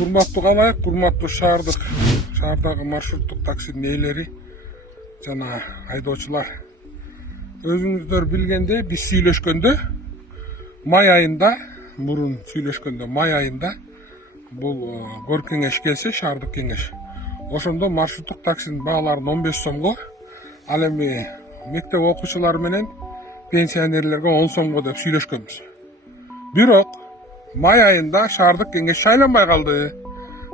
Урматтуу калайык, урматтуу шаардагы маршруттук таксинин ээлери жана айдоочулар. Өзүңүздөр билгендей, биз сүйлөшкөндө май айында, мурун сүйлөшкөндө май айында бул көр кеңеш келсе, шаардык кеңеш. Ошондо маршруттук таксинин бааларын 15 сомго, ал эми мектеп окуучулары менен пенсионерлерге 10 сомго деп сүйлөшкөнбүз. Бирок май айында шаардык кеңеш шайланбай калды.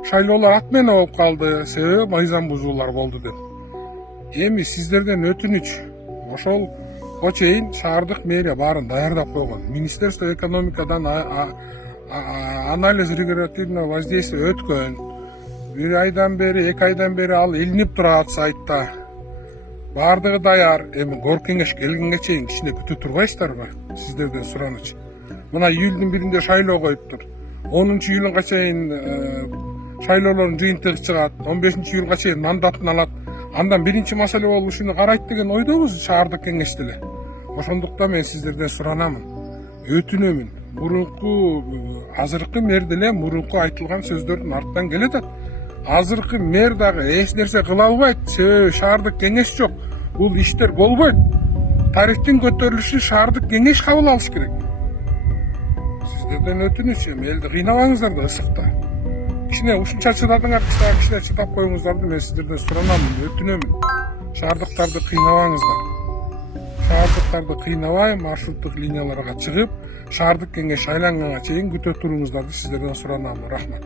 Шайлоолор атмена болуп калды, себеби мыйзам бузуулар болду деп. Эми сиздерден өтүнүч, ошолго чейин шаардык мэрия баарын даярдап койгон. Министерство экономикадан анализ регулятивного воздействия өткөн. 1 айдан бери, 2 айдан бери ал илинип турат сайтта. Баардыгы даяр. Эми көр кеңеш келгенге чейин кичине күтүп турбайсыздарбы? Сиздерден сураныч. Мына июлдун 1-inde шайлоо коюптур. 10-июлга чейин шайлоолордун жыйынтыгы чыгат. 15-июлга чейин мандатын алат. Андан биринчи маселе болуп ушуну карайт деген ойдобуз шаардык кеңеш деле. Ошондуктан мен сиздерден суранамын, өтүнөмүн. Азыркы мэр деле мурунку айтылган сөздөрдүн артынан келатат. Азыркы мэр дагы эч нерсе кыла албайт, себеби шаардык кеңеш жок. Бул иштер болбойт. Тарифтин көтөрүлүшү шаардык кеңеш кабыл алыш керек. Сиздерден өтүнүч, элди кыйнабаңыздар да ысыкта. Кичине ушунча чыдадыңар, кичине чыдап коюңуздарды мен сиздерден суранамын, өтүнөмүн. Шаардыктарды кыйнабаңыздар. Шаардыктарды кыйнабай, маршруттук линияларга чыгып, шаардык кеңеш шайланганга чейин күтө туруңуздарды сиздерден суранамын. Рахмат.